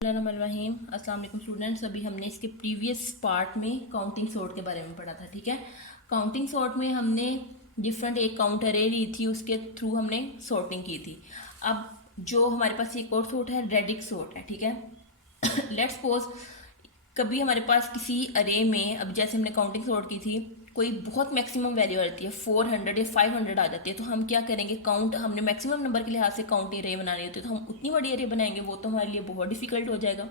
रहीम अस्सलाम वालेकुम स्टूडेंट्स। अभी हमने इसके प्रीवियस पार्ट में काउंटिंग सॉर्ट के बारे में पढ़ा था। ठीक है, काउंटिंग सॉर्ट में हमने डिफरेंट एक काउंट अरे ली थी, उसके थ्रू हमने सॉर्टिंग की थी। अब जो हमारे पास एक और सॉर्ट है, रेडिक्स सॉर्ट है। ठीक है, लेट्स सपोज कभी हमारे पास किसी अरे में, अब जैसे हमने काउंटिंग सॉर्ट की थी, कोई बहुत मैक्सिमम वैल्यू आ जाती है, 400 या 500 आ जाती है, तो हम क्या करेंगे, काउंट हमने मैक्सिमम नंबर के लिहाज से काउंटिंग अरे बनानी होती है, तो हम उतनी बड़ी अरे बनाएंगे, वो तो हमारे लिए बहुत डिफिकल्ट हो जाएगा,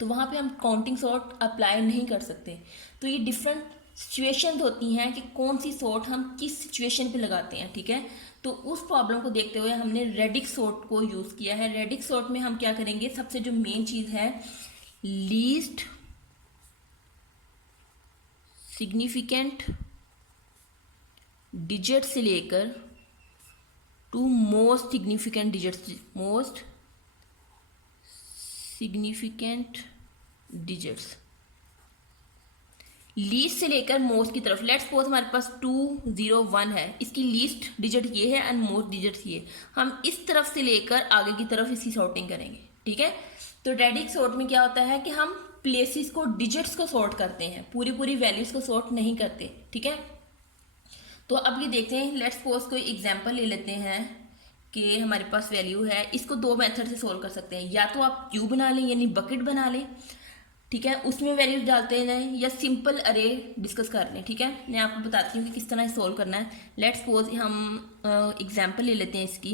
तो वहाँ पे हम काउंटिंग सॉर्ट अप्लाई नहीं कर सकते। तो ये डिफरेंट सिचुएशन होती हैं कि कौन सी सॉर्ट हम किस सिचुएशन पे लगाते हैं। ठीक है, तो उस प्रॉब्लम को देखते हुए हमने रेडिक्स सॉर्ट को यूज़ किया है। रेडिक्स सॉर्ट में हम क्या करेंगे, सबसे जो मेन चीज़ है, लीस्ट सिग्निफिकेंट डिजिट से लेकर to most significant digits, most significant digits, least से लेकर मोस्ट की तरफ। लेट्स सपोज हमारे पास 201 है, इसकी लीस्ट डिजिट ये है एंड मोस्ट डिजिट ये, हम इस तरफ से लेकर आगे की तरफ इसकी सॉर्टिंग करेंगे। ठीक है, तो रेडिक्स सॉर्ट में क्या होता है कि हम प्लेसेस को, डिजिट्स को सॉर्ट करते हैं, पूरी पूरी वैल्यूज को सॉर्ट नहीं करते। ठीक है, तो अब ये देखते हैं, लेट्स सपोज कोई एग्जांपल ले लेते हैं कि हमारे पास वैल्यू है, इसको दो मेथड से सोल्व कर सकते हैं। या तो आप क्यूब बना लें, यानी बकेट बना लें, ठीक है, उसमें वैल्यूज डालते हैं, या सिंपल अरे डिस्कस कर लें। ठीक है, मैं आपको बताती हूँ कि किस तरह सोल्व करना है। लेट्स सपोज हम एग्जांपल ले लेते हैं इसकी।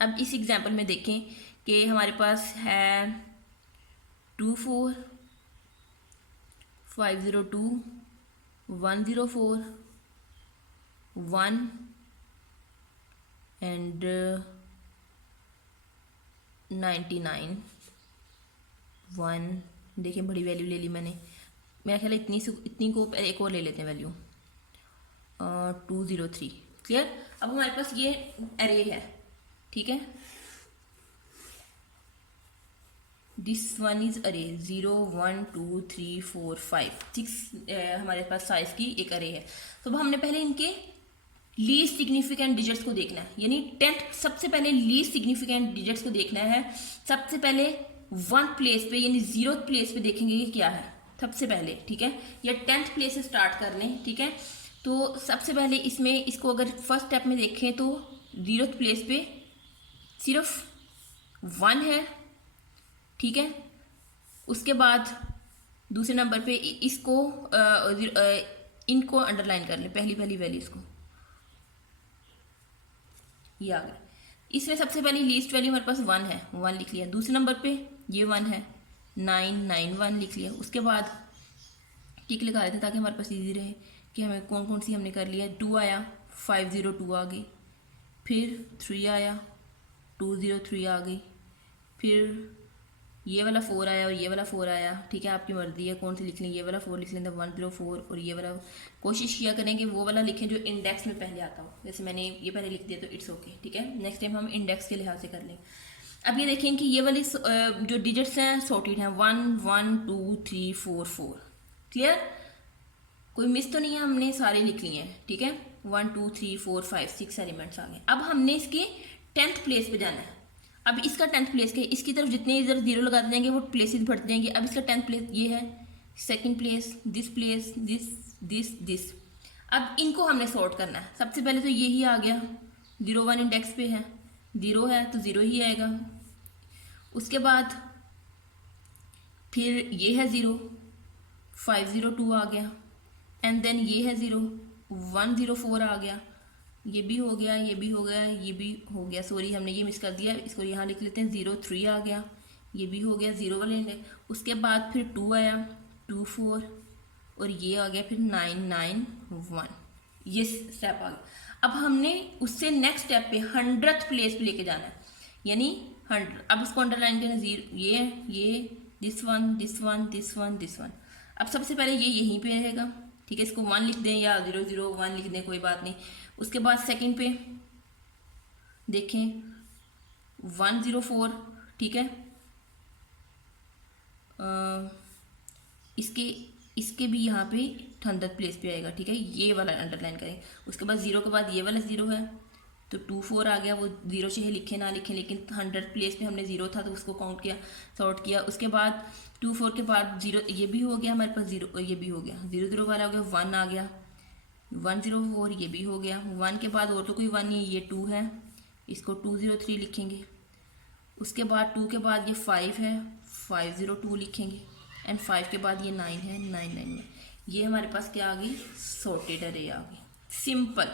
अब इस एग्जांपल में देखें कि हमारे पास है 24 502 104 1 एंड 99 1। देखिए बड़ी वैल्यू ले ली मैंने, मेरा ख्याल है इतनी को एक और ले लेते हैं वैल्यू, 203। क्लियर। अब हमारे पास ये अरे है, ठीक है, दिस वन इज अरे 0 1 2 3 4 5 6 हमारे पास साइज की एक अरे है। तो हमने पहले इनके लीस्ट सिग्निफिकेंट डिजिट्स को देखना है, यानी 10th सबसे पहले लीस्ट सिग्निफिकेंट डिजिट्स को देखना है। सबसे पहले 1 प्लेस पे, यानी 0th प्लेस पे देखेंगे कि क्या है सबसे पहले। ठीक है, या 10th प्लेस से स्टार्ट कर लें। ठीक है, तो सबसे पहले इसमें, इसको अगर फर्स्ट स्टेप में देखें तो 0th प्लेस पे सिर्फ 1 है। ठीक है, उसके बाद दूसरे नंबर पे इसको इनको अंडरलाइन कर लें, पहली पहली वैल्यूज को, ये आ गया। इसमें सबसे पहली लीस्ट वैल्यू हमारे पास 1 है, 1 लिख लिया। दूसरे नंबर पे ये 1 है, 991 लिख लिया। उसके बाद टिक लगा देते ताकि हमारे पास इजी रहे कि हमें कौन कौन सी हमने कर लिया। 2 आया, 502 आ गई, फिर 3 आया, 203 आ गई, फिर ये वाला 4 आया और ये वाला 4 आया। ठीक है, आपकी मर्जी है कौन सी लिख लें, ये वाला 4 लिख लें 104, और ये वाला कोशिश किया करें कि वो वाला लिखें जो इंडेक्स में पहले आता हो। जैसे मैंने ये पहले लिख दिया तो इट्स ओके। ठीक है, नेक्स्ट टाइम हम इंडेक्स के लिहाज से कर लें। अब ये देखें कि ये वाली जो डिजिट्स हैं सॉर्टेड हैं, 1 1 2 3 4 4। क्लियर, कोई मिस तो नहीं है, हमने सारे लिख लिए हैं। ठीक है, 1 2 3 4 5 6 एलिमेंट्स आ गए। अब हमने इसकी 10th प्लेस पे जाना है। अब इसका 10th प्लेस के, इसकी तरफ जितने इधर 0 लगाते जाएंगे वो प्लेसेस बढ़ते जाएंगे। अब इसका 10th प्लेस ये है, second place, this place, this this this. अब इनको हमने सॉर्ट करना है। सबसे पहले तो यही आ गया, 01 इंडेक्स पे है, 0 है तो 0 ही आएगा। उसके बाद फिर ये है 0, 502 आ गया, एंड देन ये है 0, 104 आ गया, ये भी हो गया, ये भी हो गया, ये भी हो गया। सॉरी, हमने ये मिस कर दिया, इसको यहाँ लिख लेते हैं। 03 आ गया, ये भी हो गया, 0 वाले इंडेक्स। उसके बाद फिर 2 आया, 24, और ये आ गया फिर 991। ये स्टेप आ गया। अब हमने उससे नेक्स्ट स्टेप पे 100th प्लेस पे लेके जाना है, यानी 100। अब इसको अंडरलाइन करना, 0 ये this one this one this one this one. अब सबसे पहले ये यहीं पे रहेगा। ठीक है, इसको 1 लिख दें या 001 लिख दें, कोई बात नहीं। उसके बाद सेकंड पे देखें 104। ठीक है, इसके भी यहाँ पे 100th प्लेस पे आएगा। ठीक है, ये वाला अंडरलाइन करें। उसके बाद 0 के बाद ये वाला 0 है, तो 2 4 आ गया, वो 0 चाहे लिखे ना लिखे, लेकिन 100 प्लेस पे हमने 0 था तो उसको काउंट किया, सॉर्ट किया। उसके बाद 2 4 के बाद 0 ये भी हो गया हमारे पास, 0 ये भी हो गया, 0 0 वाला हो गया, 1 आ गया, 1 0 4 ये भी हो गया। 1 के बाद और तो कोई 1 नहीं, ये 2 है, इसको 2 0 3 लिखेंगे। उसके बाद 2 के बाद ये 5 है, 5 0 2 लिखेंगे। एंड 5 के बाद ये 9 है, 9 9 में ये हमारे पास क्या आ गई, सॉर्टेड अरे आ गई। सिंपल,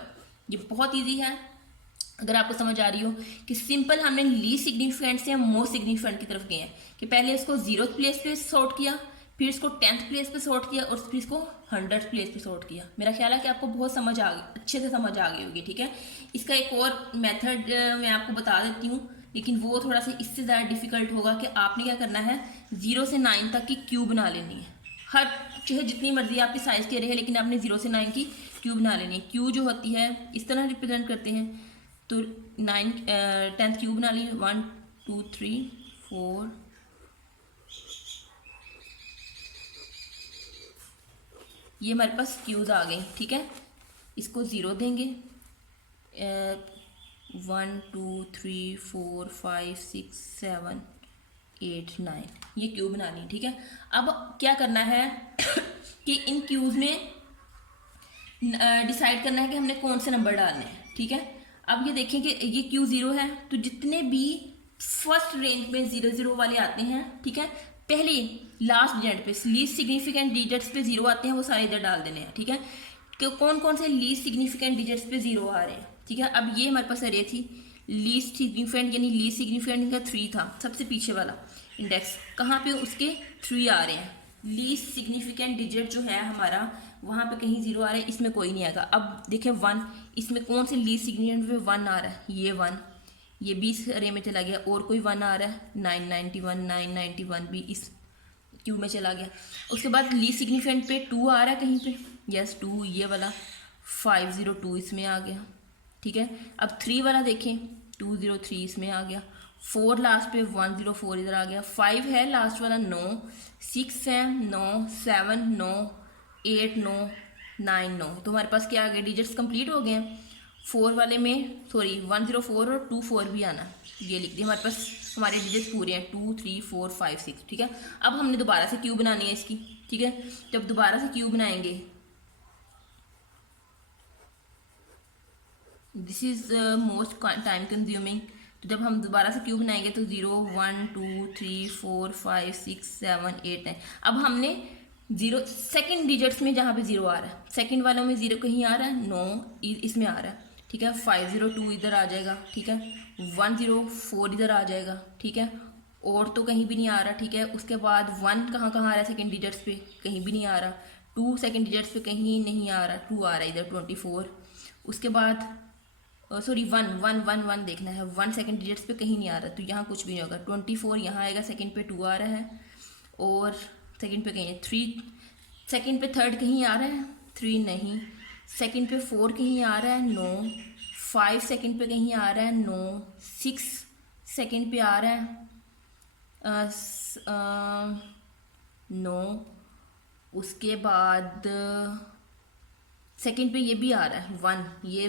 ये बहुत इजी है। अगर आपको समझ आ रही हो कि सिंपल हमने लीस्ट सिग्निफिकेंट से मोस्ट सिग्निफिकेंट की तरफ गए हैं, कि पहले इसको 0th प्लेस पे सॉर्ट किया, फिर इसको 10th प्लेस पे सॉर्ट किया, और फिर इसको 100th प्लेस पे सॉर्ट किया। मेरा ख्याल है कि आपको बहुत समझ आ गई, अच्छे से समझ आ गई होगी, ठीक है। इसका एक और मेथड मैं आपको बता देती हूँ, लेकिन वो थोड़ा सा इससे ज़्यादा डिफिकल्ट होगा। कि आपने क्या करना है, 0 से 9 तक की क्यूब बना लेनी है। हर चाहे जितनी मर्जी आपकी साइज़ के रहे, लेकिन आपने 0 से 9 की क्यूब बना लेनी है। क्यू जो होती है इस तरह रिप्रेजेंट करते हैं, तो 10th क्यूब बना ली, 1 2 3 4 ये हमारे पास क्यूज आ गई, ठीक है। इसको 0 देंगे, 1 2 3 4 5 6 7 8 9 ये क्यूब बना ली, ठीक है। अब क्या करना है कि इन क्यूज में डिसाइड करना है कि हमने कौन से नंबर डालने हैं, ठीक है। अब ये देखें कि ये क्यू 0 है, तो जितने भी फर्स्ट रेंज में 0 0 वाले आते हैं, ठीक है, पहले लास्ट डिजिट पे लीस्ट सिग्निफिकेंट डिजिट्स पे 0 आते हैं, वो सारे इधर डाल देने हैं, ठीक है। कि कौन कौन से लीस्ट सिग्निफिकेंट डिजिट्स पे 0 आ रहे हैं, ठीक है। अब ये हमारे पास अरे थी लीस्ट सिग्निफिकेंट, यानी लीस्ट सिग्निफिकेंट का 3 था, सबसे पीछे वाला इंडेक्स, कहाँ पे उसके 3 आ रहे हैं। लीस्ट सिग्निफिकेंट डिजिट जो है हमारा, वहाँ पे कहीं 0 आ रहा है, इसमें कोई नहीं आएगा। अब देखें 1, इसमें कौन से लीस्ट सिग्निफिकेंट पे 1 आ रहा है, ये 1, ये भी इस अरे में चला गया। और कोई 1 आ रहा है, 991 भी इस क्यू में चला गया। उसके बाद लीस्ट सिग्निफिकेंट पे 2 आ रहा है कहीं पे, यस 2 ये वाला, 502 इसमें आ गया, ठीक है। अब 3 वाला देखें, 203 इसमें आ गया। 4 लास्ट पे, 104 इधर आ गया। 5 है लास्ट वाला, 9 6 है, 9 7 9 8 9 9 9, तो हमारे पास क्या आ गया, डिजिट्स कंप्लीट हो गए हैं। 4 वाले में 104 और 24 भी आना, ये लिख दिया। हमारे पास हमारे डिजिट्स पूरे हैं, 2 3 4 5 6, ठीक है। अब हमने दोबारा से क्यू बनानी है इसकी, ठीक है। जब दोबारा से क्यू बनाएंगे, this is most time consuming, तो जब हम दोबारा से क्यू बनाएंगे तो 0 1 2 3 4 5 6 7 8 9। अब हमने 0 सेकेंड डिजिट्स में जहाँ पे 0 आ रहा है, सेकेंड वालों में 0 कहीं आ रहा है, 9 इसमें आ रहा है, ठीक है। 502 इधर आ जाएगा, ठीक है। 104 इधर आ जाएगा, ठीक है। और तो कहीं भी नहीं आ रहा, ठीक है। उसके बाद 1 कहाँ कहाँ आ रहा है सेकेंड डिजिट्स पे, कहीं भी नहीं आ रहा। 2 सेकेंड डिजिट्स पे कहीं नहीं आ रहा, 2 आ रहा है इधर, 24। उसके बाद 1 देखना है, 1 सेकेंड डिजिट्स पे कहीं नहीं आ रहा, तो यहाँ कुछ भी नहीं होगा। 24 यहाँ आएगा, सेकेंड पे 2 आ रहा है, और सेकेंड पे कहीं है 3, सेकेंड पे थर्ड कहीं आ रहा है, 3 नहीं। सेकेंड पे 4 कहीं आ रहा है, 9 5 सेकेंड पे कहीं आ रहा है, 9 6 सेकेंड पे आ रहा है, 9। उसके बाद सेकेंड पे ये भी आ रहा है 1, ये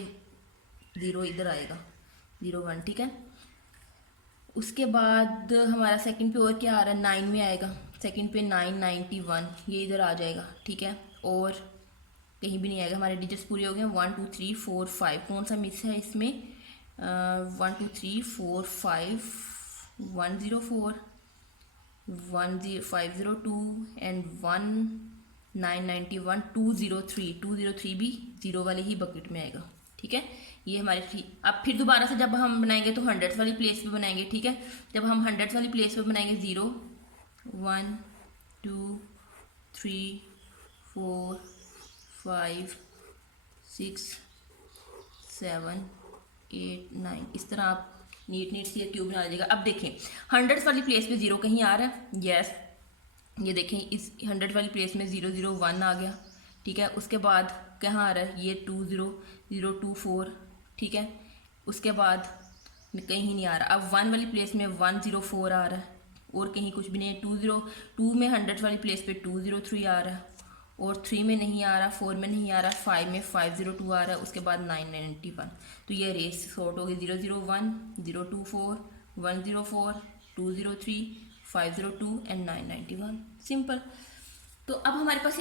0 इधर आएगा, 0 1, ठीक है। उसके बाद हमारा सेकंड पे और क्या आ रहा है, 9 में आएगा, सेकंड पे 991 ये इधर आ जाएगा, ठीक है। और कहीं भी नहीं आएगा, हमारे डिजिट्स पूरे हो गए। 1 2 3 4 5 कौन सा मिस है इसमें, 1 2 3 4 5 104 502 एंड 991 203 भी 0 वाले ही बकेट में आएगा, ठीक है। ये हमारे अब फिर दोबारा से जब हम बनाएंगे तो 100 वाली प्लेस पे बनाएंगे, ठीक है। जब हम 100 वाली प्लेस पे बनाएंगे 0 1 2 3 4 5 6 7 8 9 इस तरह आप नीट सी क्यूब बना लीजिएगा। अब देखें 100 वाली प्लेस पे 0 कहीं आ रहा है, यस। ये देखें इस 100 वाली प्लेस में 0 0 1 आ गया, ठीक है। उसके बाद कहाँ आ रहा है, ये 2 0 0 2 4, ठीक है। उसके बाद कहीं नहीं आ रहा। अब 1 वाली प्लेस में 1 0 4 आ रहा है, और कहीं कुछ भी नहीं है। 2 0 2 में 100 वाली प्लेस पे 2 0 3 आ रहा है, और 3 में नहीं आ रहा, 4 में नहीं आ रहा, 5 में 502 आ रहा है, उसके बाद 991। तो ये रेस सॉर्ट होगी 001, 024, 104, 203, 502 एंड 991। सिंपल। तो अब हमारे पास